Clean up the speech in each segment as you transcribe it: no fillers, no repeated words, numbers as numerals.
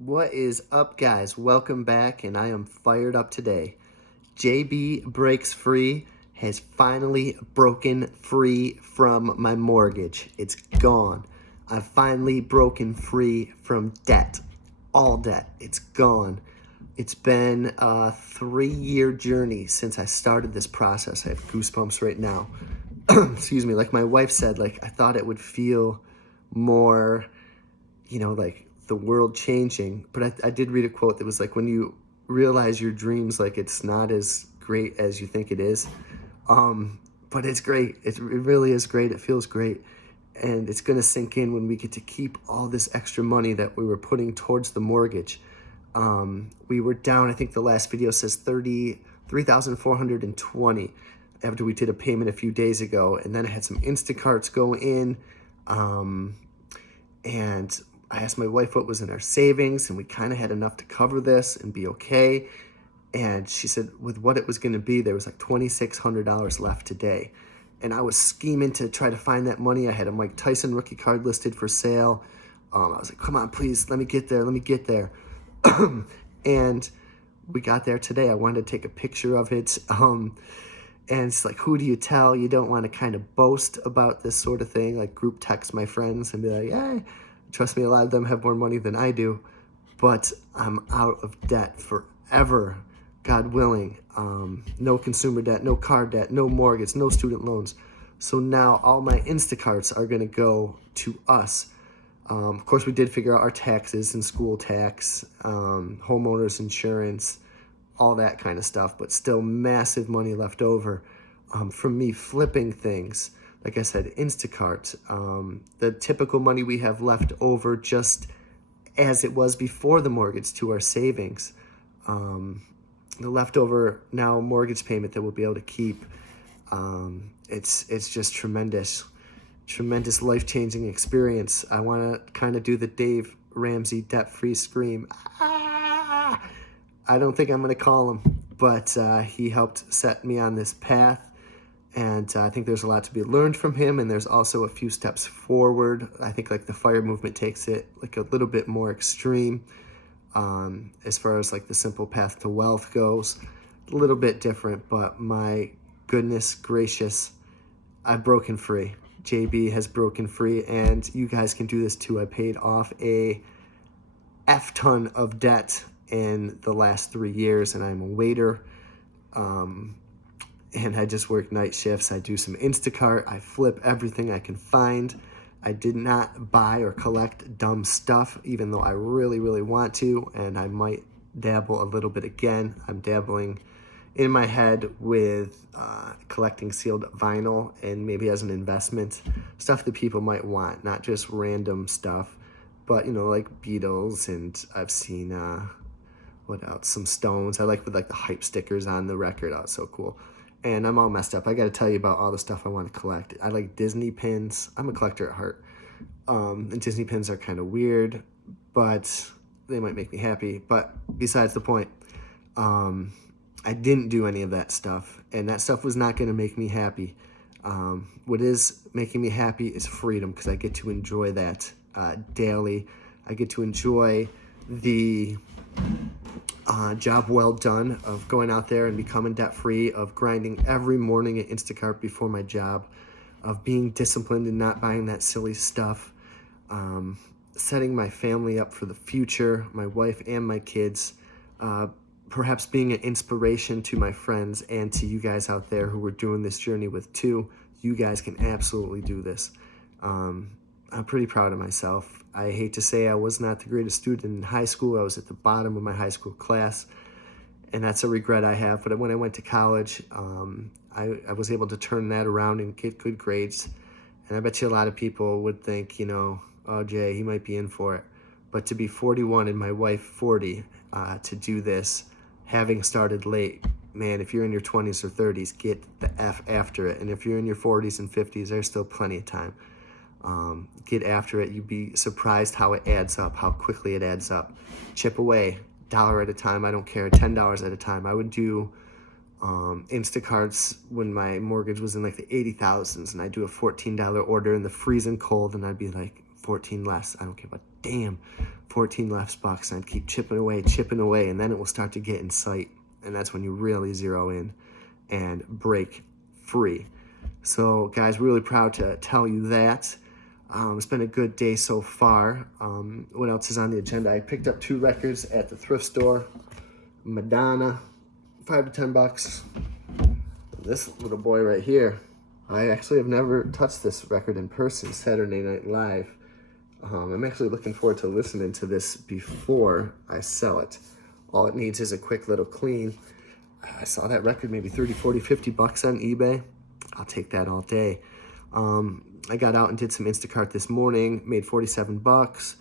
What is up, guys? Welcome back, and I am fired up today. JB Breaks Free has finally broken free from my mortgage. It's gone. I've finally broken free from debt. All debt. It's gone. It's been a 3-year journey since I started this process. I have goosebumps right now. Excuse me. Like my wife said, I thought it would feel more like the world changing. But I did read a quote that was like, when you realize your dreams, like it's not as great as you think it is. But it's great. It really is great. It feels great. And it's going to sink in when we get to keep all this extra money that we were putting towards the mortgage. We were down, I think the last video says 33,420 after we did a payment a few days ago. And then I had some Instacarts go in. And I asked my wife what was in our savings, and we kind of had enough to cover this and be okay. And she said with what it was going to be, there was like $2,600 left today. And I was scheming to try to find that money. I had a Mike Tyson rookie card listed for sale. I was like, come on, please, let me get there. And we got there today. I wanted to take a picture of it. And it's like, who do you tell? You don't want to kind of boast about this sort of thing, like group text my friends and be like, hey, trust me, a lot of them have more money than I do, but I'm out of debt forever, God willing. No consumer debt, no car debt, no mortgage, no student loans. So now all my Instacarts are going to go to us. Of course, we did figure out our taxes and school tax, homeowners insurance, all that kind of stuff, but still massive money left over from me flipping things. Like I said, Instacart, the typical money we have left over just as it was before the mortgage to our savings. The leftover now mortgage payment that we'll be able to keep. It's just tremendous life-changing experience. I want to kind of do the Dave Ramsey debt-free scream. Ah! I don't think I'm going to call him, but he helped set me on this path, and I think there's a lot to be learned from him, and there's also a few steps forward. I think like the FIRE movement takes it like a little bit more extreme as far as like the simple path to wealth goes. A little bit different, but my goodness gracious, I've broken free. JB has broken free, and you guys can do this too. I paid off a F-ton of debt in the last 3 years, and I'm a waiter, and I just work night shifts. I do some Instacart. I flip everything I can find. I did not buy or collect dumb stuff, even though I really, really want to, and I might dabble a little bit again. I'm dabbling in my head with collecting sealed vinyl, and maybe as an investment, stuff that people might want, not just random stuff, but like Beatles, and I've seen what else? Some Stones. I like with like the hype stickers on the record. Oh, it's so cool. And I'm all messed up. I got to tell you about all the stuff I want to collect. I like Disney pins. I'm a collector at heart. And Disney pins are kind of weird, but they might make me happy. But besides the point, I didn't do any of that stuff, and that stuff was not going to make me happy. What is making me happy is freedom, because I get to enjoy that daily. I get to enjoy the job well done of going out there and becoming debt-free, of grinding every morning at Instacart before my job, of being disciplined and not buying that silly stuff, setting my family up for the future, my wife and my kids, perhaps being an inspiration to my friends and to you guys out there who we're doing this journey with too. You guys can absolutely do this. I'm pretty proud of myself. I hate to say I was not the greatest student in high school. I was at the bottom of my high school class, and that's a regret I have. But when I went to college, I was able to turn that around and get good grades. And I bet you a lot of people would think, oh, Jay, he might be in for it. But to be 41 and my wife 40, to do this, having started late, man, if you're in your 20s or 30s, get the F after it. And if you're in your 40s and 50s, there's still plenty of time. Get after it. You'd be surprised how it adds up, how quickly it adds up. Chip away, $1 at a time, I don't care, $10 at a time. I would do Instacarts when my mortgage was in like the 80,000s, and I'd do a $14 order in the freezing cold, and I'd be like, 14 less, I don't give a damn. 14 left bucks, and I'd keep chipping away, and then it will start to get in sight. And that's when you really zero in and break free. So guys, really proud to tell you that. It's been a good day so far. What else is on the agenda? I picked up 2 records at the thrift store. Madonna, $5 to $10. This little boy right here, I actually have never touched this record in person, Saturday Night Live. I'm actually looking forward to listening to this before I sell it. All it needs is a quick little clean. I saw that record maybe 30, 40, 50 bucks on eBay. I'll take that all day. I got out and did some Instacart this morning, made 47 bucks.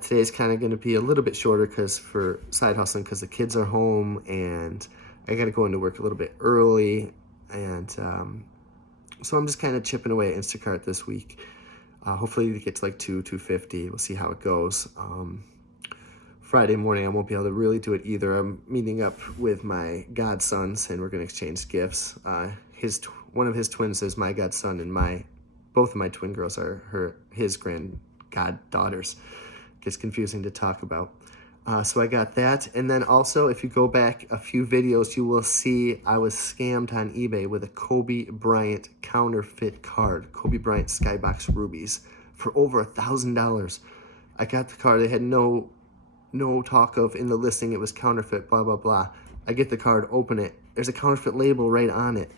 Today's kind of going to be a little bit shorter for side hustling because the kids are home and I got to go into work a little bit early. And so I'm just kind of chipping away at Instacart this week. Hopefully it gets like $250. We'll see how it goes. Friday morning, I won't be able to really do it either. I'm meeting up with my godsons, and we're going to exchange gifts. One of his twins is my godson, and both of my twin girls are his goddaughters. Gets confusing to talk about. So I got that. And then also, if you go back a few videos, you will see I was scammed on eBay with a Kobe Bryant counterfeit card, Kobe Bryant Skybox Rubies, for over $1,000. I got the card. They had no talk of in the listing it was counterfeit, blah, blah, blah. I get the card, open it. There's a counterfeit label right on it.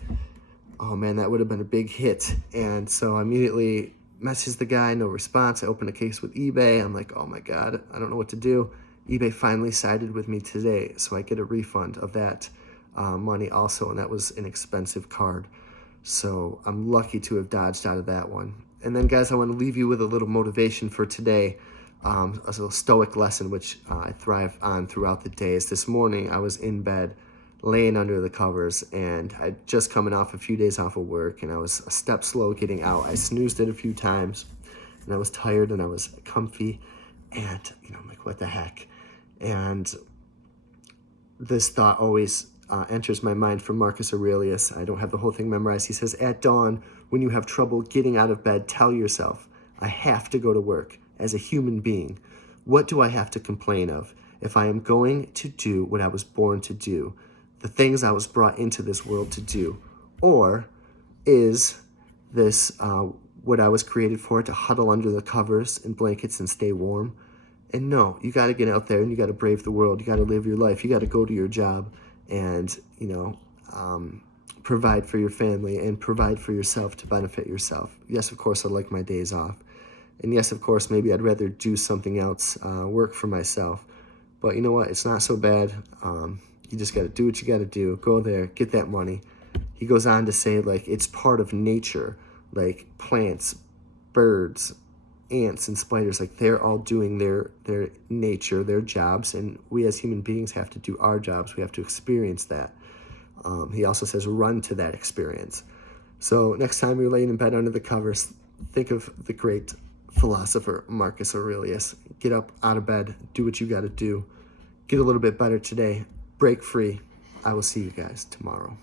Oh, man, that would have been a big hit. And so I immediately messaged the guy, no response. I opened a case with eBay. I'm like, oh, my God, I don't know what to do. eBay finally sided with me today, so I get a refund of that money also, and that was an expensive card. So I'm lucky to have dodged out of that one. And then, guys, I want to leave you with a little motivation for today, a little Stoic lesson, which I thrive on throughout the days. This morning, I was in bed, laying under the covers, and I'd just coming off a few days off of work, and I was a step slow getting out. I snoozed it a few times, and I was tired, and I was comfy, and, I'm like, what the heck? And this thought always enters my mind from Marcus Aurelius. I don't have the whole thing memorized. He says, at dawn, when you have trouble getting out of bed, tell yourself, I have to go to work as a human being. What do I have to complain of if I am going to do what I was born to do, the things I was brought into this world to do? Or is this what I was created for, to huddle under the covers and blankets and stay warm? And no, you got to get out there and you got to brave the world. You got to live your life. You got to go to your job and, provide for your family and provide for yourself to benefit yourself. Yes, of course, I like my days off. And yes, of course, maybe I'd rather do something else, work for myself. But you know what? It's not so bad. You just got to do what you got to do. Go there, get that money. He goes on to say, it's part of nature, like plants, birds, ants and spiders, they're all doing their nature, their jobs, and we as human beings have to do our jobs. We have to experience that. He also says run to that experience. So next time you're laying in bed under the covers, think of the great philosopher Marcus Aurelius. Get up out of bed, do what you got to do, get a little bit better today, break free. I will see you guys tomorrow.